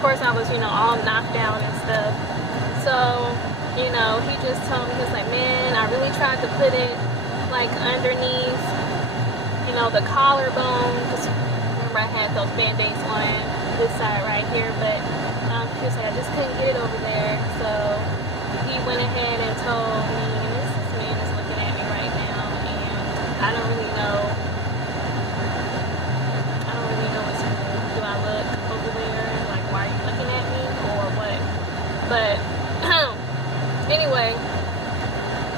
course I was, you know, all knocked out and stuff. So, you know, he just told me, he was like, man, I really tried to put it like underneath, you know, the collarbone, because remember I had those band-aids on this side right here, but he was like, I just couldn't get it over there. So he went ahead and told me, and this man is looking at me right now, and I don't really know what to do. Do I look over there like, why are you looking at me, or what? But anyway,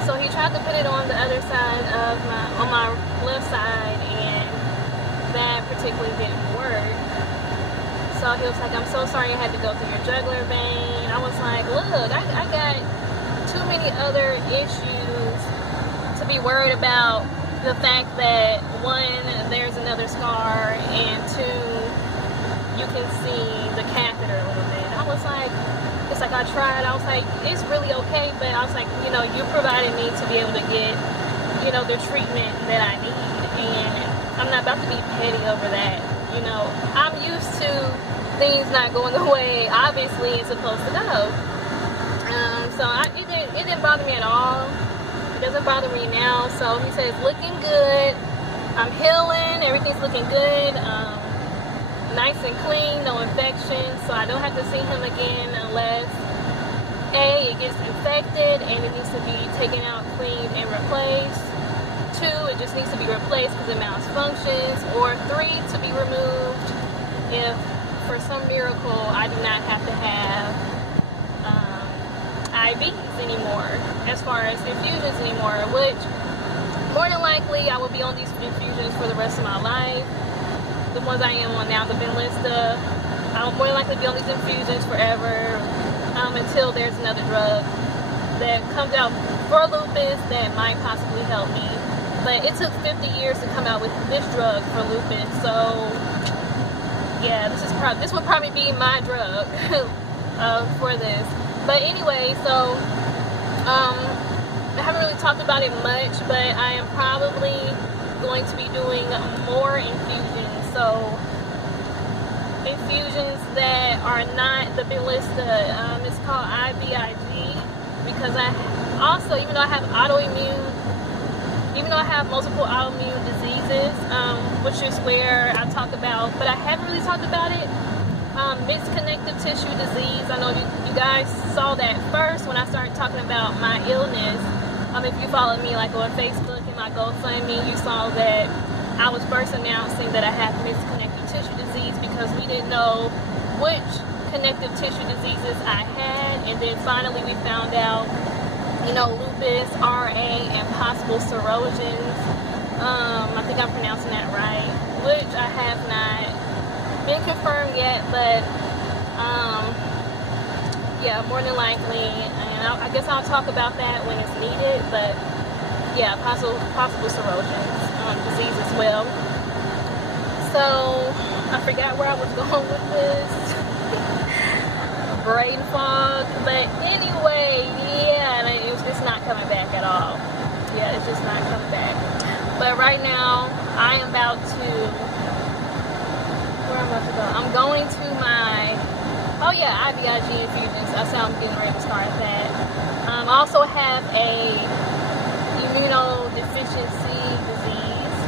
so he tried to put it on the other side of my left side, and that particularly didn't work. So he was like, I'm so sorry I had to go through your jugular vein. I was like, look, I got too many other issues to be worried about the fact that, one, there's another scar, and two, you can see the catheter a little bit. I was like, it's like I tried. I was like, it's really okay, but I was like, you know, you provided me to be able to get, you know, the treatment that I need, and I'm not about to be petty over that. You know, I'm used to things not going the way, obviously, it's supposed to go. So it didn't bother me at all. It doesn't bother me now. So he says, looking good. I'm healing. Everything's looking good. Nice and clean, no infection. So I don't have to see him again unless A, it gets infected and it needs to be taken out, cleaned, and replaced. 2, it just needs to be replaced because it malfunctions. Or 3, to be removed if for some miracle I do not have to have IVs anymore, as far as infusions anymore, which more than likely I will be on these infusions for the rest of my life. The ones I am on now, the Benlysta, I'll more than likely be on these infusions forever, until there's another drug that comes out for lupus that might possibly help me. But it took 50 years to come out with this drug for lupus, so yeah, this would probably be my drug for this. But anyway, so I haven't really talked about it much, but I am probably going to be doing more infusions. So infusions that are not the Benlysta, it's called IVIG, because I also, even though I have multiple autoimmune diseases, which is where I talk about, but I haven't really talked about it, mixed connective tissue disease. I know you guys saw that first when I started talking about my illness. If you followed me like on Facebook and my GoFundMe, you saw that I was first announcing that I have mixed connective tissue disease because we didn't know which connective tissue diseases I had, and then finally we found out, you know, lupus, RA, and possible serogens. I think I'm pronouncing that right, which I have not been confirmed yet, but yeah, more than likely, and I guess I'll talk about that when it's needed, but yeah, possible serogens disease as well. So I forgot where I was going with this. Brain fog, but anyway, yeah, it was just not coming back at all. Yeah, it's just not coming back. But right now, I am about to, where am I about to go? I'm going to my, oh yeah, IVIG infusions. That's how I'm getting ready to start that. I also have a immunodeficiency disease,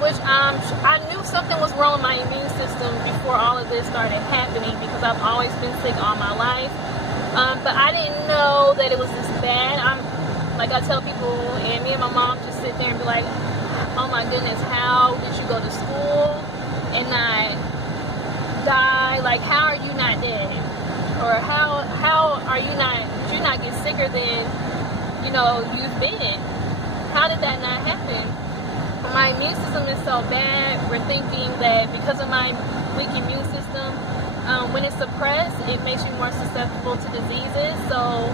which I knew something was wrong with my immune system before all of this started happening, because I've always been sick all my life. But I didn't know that it was this bad. Like I tell people, and me and my mom just sit there and be like, oh my goodness, how did you go to school and not die? Like, how are you not dead? Or how are you not, did you not get sicker than, you know, you've been? How did that not happen? My immune system is so bad. We're thinking that because of my weak immune system, when it's suppressed, it makes you more susceptible to diseases. So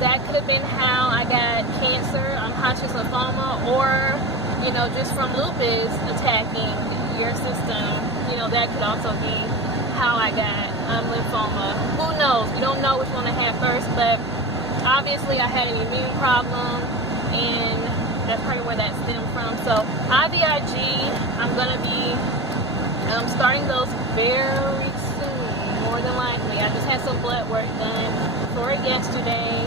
that could have been how I got cancer, Hodgkin's lymphoma, or, you know, just from lupus attacking your system. You know, that could also be how I got lymphoma. Who knows? We don't know which one I had first, but obviously I had an immune problem, and that's probably where that stemmed from. So IVIG, I'm going to be starting those very soon. more than likely. I just had some blood work done for it yesterday.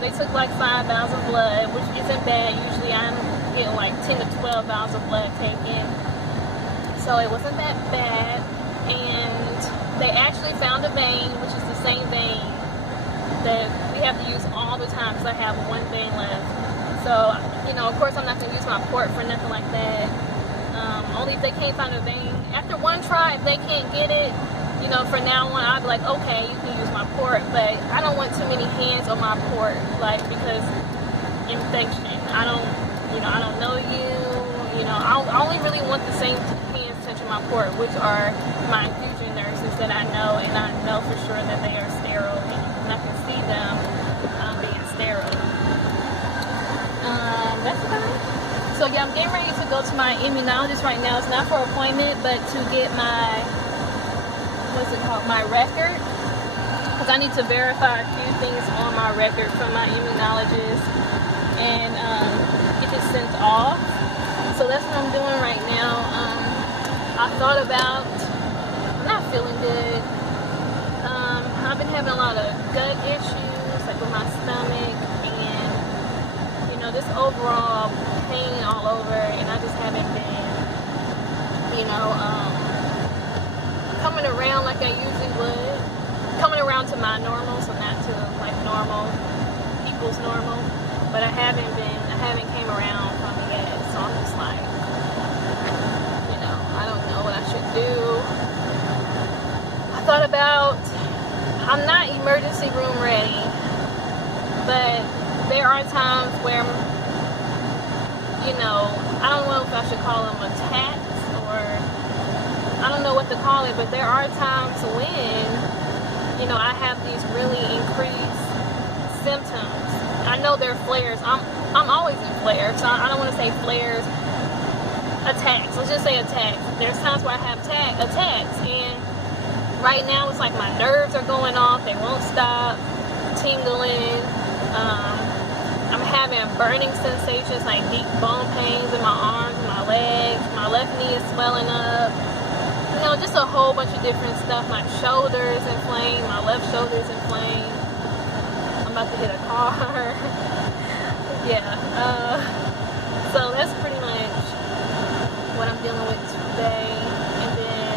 They took like 5 vials of blood, which isn't bad. Usually I'm getting like 10 to 12 vials of blood taken. So it wasn't that bad. And they actually found a vein, which is the same vein that we have to use all the time because I have one vein left. So, you know, of course I'm not going to use my port for nothing like that. Only if they can't find a vein. After one try, if they can't get it, you know, from now on, I'll be like, okay, you can use my port, but I don't want too many hands on my port, like, because infection. I don't know you know, I only really want the same hands touching my port, which are my infusion nurses that I know, and I know for sure that they are sterile, and I can see them being sterile. That's about it. So yeah, I'm getting ready to go to my immunologist right now. It's not for appointment, but to get my, what's it called, my record, because I need to verify a few things on my record from my immunologist and get it sent off. So that's what I'm doing right now. I thought about, I'm not feeling good. I've been having a lot of gut issues, like with my stomach, and you know, this overall pain all over, and I just haven't been, you know, coming around like I usually would. Coming around to my normal, so not to like normal equals normal, but I haven't came around from it yet, so I'm just like, you know, I don't know what I should do. I thought about, I'm not emergency room ready, but there are times where, you know, I don't know if I should call them attacks, or I don't know what to call it, but there are times when, you know, I have these really increased symptoms. I know they're flares. I'm always in flares, so I don't want to say flares. Attacks. Let's just say attacks. There's times where I have attacks, and right now it's like my nerves are going off. They won't stop tingling. I'm having burning sensations, like deep bone pains in my arms and my legs. My left knee is swelling up. You know, just a whole bunch of different stuff. My shoulder is inflamed. My left shoulder is inflamed. I'm about to hit a car. Yeah. So that's pretty much what I'm dealing with today. And then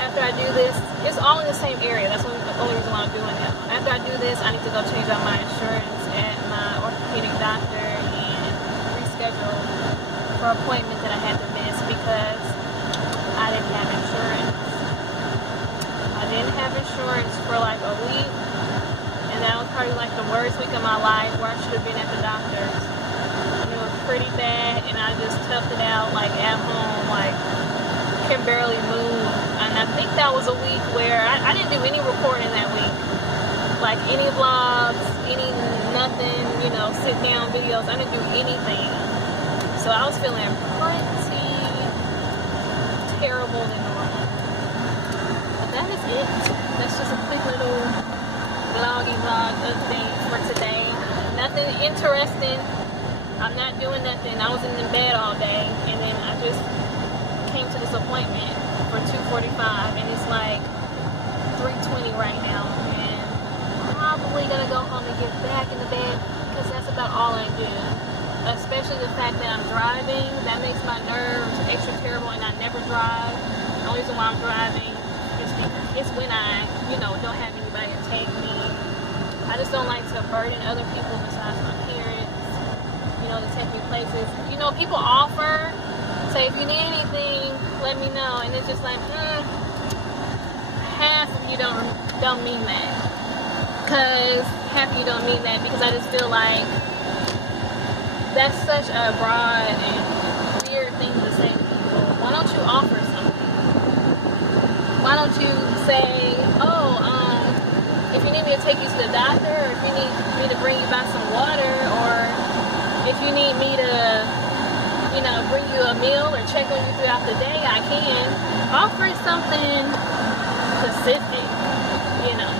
after I do this, it's all in the same area. That's the only reason why I'm doing it. After I do this, I need to go change out my insurance at my orthopedic doctor and reschedule for an appointment that I had to miss because I didn't have insurance. I didn't have insurance for like a week, and that was probably like the worst week of my life where I should have been at the doctor's. And it was pretty bad, and I just toughed it out like at home, like can barely move. And I think that was a week where I didn't do any recording that week. Like any vlogs, nothing, you know, sit down videos. I didn't do anything. So I was feeling pretty terrible than normal. But that is it. That's just a quick little vlog update for today. Nothing interesting. I'm not doing nothing. I was in the bed all day, and then I just came to this appointment for 2:45, and it's like 3:20 right now, and I'm probably gonna go home and get back in the bed because that's about all I do. Especially the fact that I'm driving, that makes my nerves extra terrible, and I never drive. The only reason why I'm driving is because it's when I, you know, don't have anybody to take me. I just don't like to burden other people besides my parents, you know, to take me places. You know, people offer, say, if you need anything, let me know, and it's just like, half of you don't mean that. Because half of you don't mean that, because I just feel like that's such a broad and weird thing to say to people. Why don't you offer something? Why don't you say, oh, if you need me to take you to the doctor, or if you need me to bring you back some water, or if you need me to, you know, bring you a meal or check on you throughout the day, I can. Offer something specific, you know.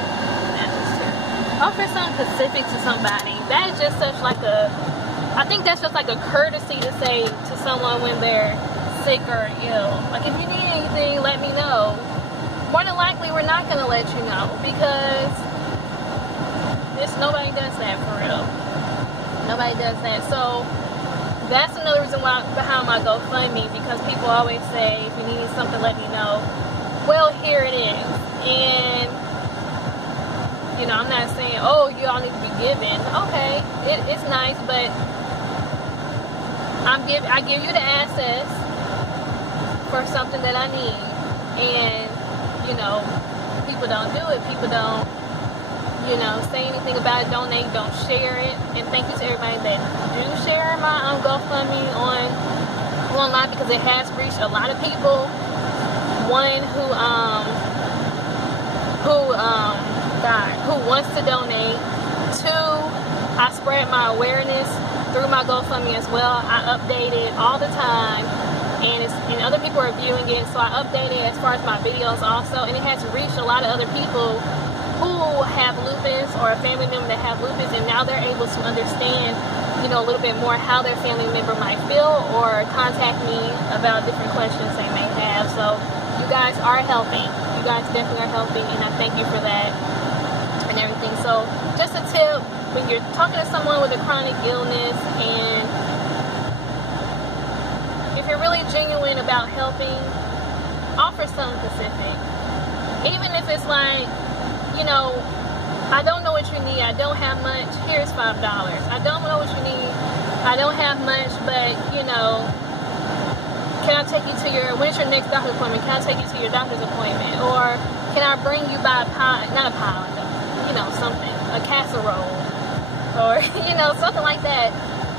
Offer something specific to somebody. That is just such like I think that's just like a courtesy to say to someone when they're sick or ill. Like, if you need anything, let me know. more than likely we're not going to let you know, because nobody does that for real. Nobody does that. So that's another reason why behind my GoFundMe, because people always say, if you need something, let me know. Well, here it is. And you know, I'm not saying, oh, you all need to be giving. Okay, it's nice, but I give you the access for something that I need. And you know, people don't do it. People don't, you know, say anything about it, donate, don't share it. And thank you to everybody that do share my GoFundMe online, because it has reached a lot of people. One who wants to donate. Two, I spread my awareness through my GoFundMe as well. I update it all the time, and other people are viewing it, so I update it as far as my videos also, and it has reached a lot of other people who have lupus, or a family member that have lupus, and now they're able to understand, you know, a little bit more how their family member might feel, or contact me about different questions they may have. So you guys are helping. You guys definitely are helping, and I thank you for that and everything. So just a tip, when you're talking to someone with a chronic illness, and if you're really genuine about helping, offer something specific. Even if it's like, you know, I don't know what you need, I don't have much, here's $5. I don't know what you need, I don't have much, but, you know, can I take you to when's your next doctor's appointment? Can I take you to your doctor's appointment? Or can I bring you by a pie, not a pie, you know, something, a casserole, or, you know, something like that.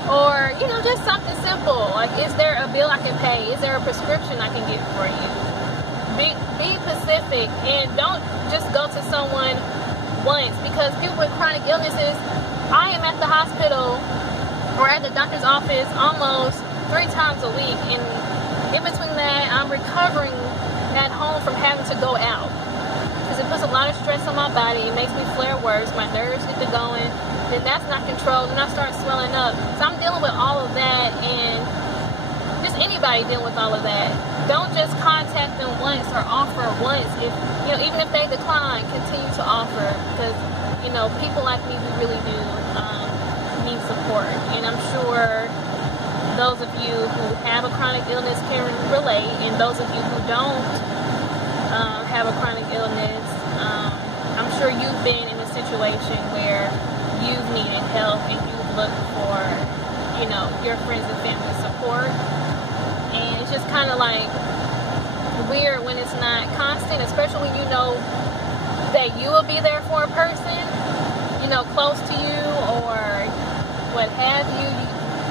Or, you know, just something simple, like, is there a bill I can pay? Is there a prescription I can get for you? Be specific, and don't just go to someone once, because people with chronic illnesses, I am at the hospital or at the doctor's office almost 3 times a week, and in between that, I'm recovering at home from having to go out, because it puts a lot of stress on my body. It makes me flare worse, my nerves get to going, then that's not controlled, and I start swelling up. So I'm dealing with all of that, and just anybody dealing with all of that. Don't just contact them once or offer once. If, you know, even if they decline, continue to offer, because, you know, people like me, we really do need support. And I'm sure those of you who have a chronic illness can relate, and those of you who don't have a chronic illness, I'm sure you've been in a situation where you've needed help and you've looked for, you know, your friends and family support. And it's just kind of like weird when it's not constant, especially when you know that you will be there for a person, you know, close to you or what have you.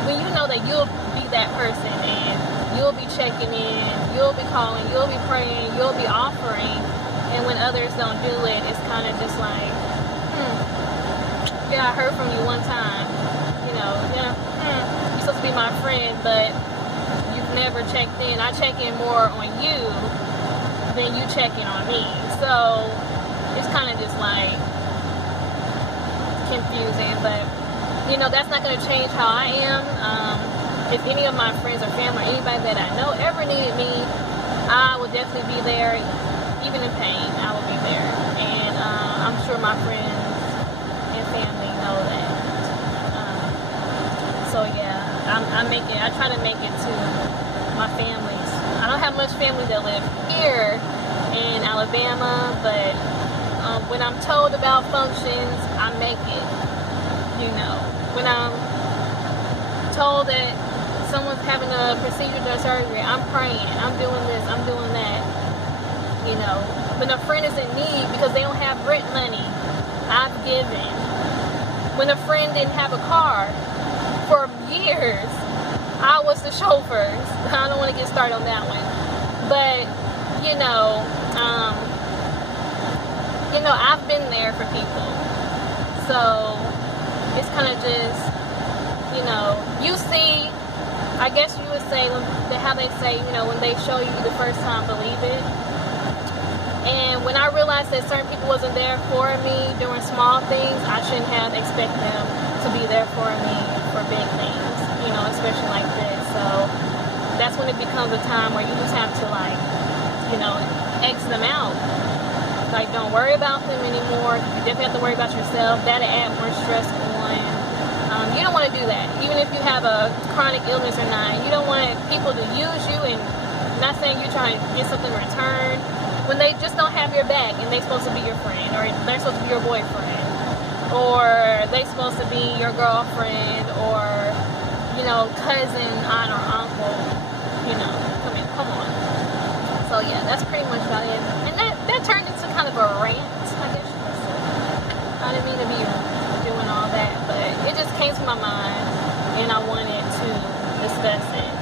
When you know that you'll be that person, and you'll be checking in, you'll be calling, you'll be praying, you'll be offering, and when others don't do it, it's kind of just like, yeah, I heard from you one time, you know, yeah, you're supposed to be my friend, but you've never checked in. I check in more on you than you check in on me. So it's kind of just like confusing, but you know, that's not going to change how I am. If any of my friends or family or anybody that I know ever needed me, I will definitely be there. Even in pain, I will be there. And I'm sure my friends and family know that. So yeah, I try to make it to my families. I don't have much family that live here in Alabama, but when I'm told about functions, I make it, you know. When I'm told that someone's having a procedure or surgery, I'm praying, I'm doing this, I'm doing that, you know. When a friend is in need because they don't have rent money, I've given. When a friend didn't have a car for years, I was the chauffeur. I don't want to get started on that one, but you know, I've been there for people. So it's kind of just, you know, you see, I guess you would say, how they say, you know, when they show you the first time, believe it. And when I realized that certain people wasn't there for me doing small things, I shouldn't have expected them to be there for me for big things, you know, especially like this. So that's when it becomes a time where you just have to, like, you know, X them out. Like, don't worry about them anymore. You definitely have to worry about yourself. That'll add more stress on. You don't want to do that. Even if you have a chronic illness or not, you don't want people to use you, and I'm not saying you're trying to get something in return, when they just don't have your back and they're supposed to be your friend, or they're supposed to be your boyfriend, or they're supposed to be your girlfriend, or, you know, cousin, aunt, or uncle. You know, come on. So yeah, that's pretty much about it. And that turned into kind of a rant, I guess you could say. I didn't mean to be doing all that, but it just came to my mind, and I wanted to discuss it.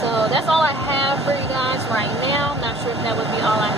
So that's all I have for you guys right now. I'm not sure if that would be all I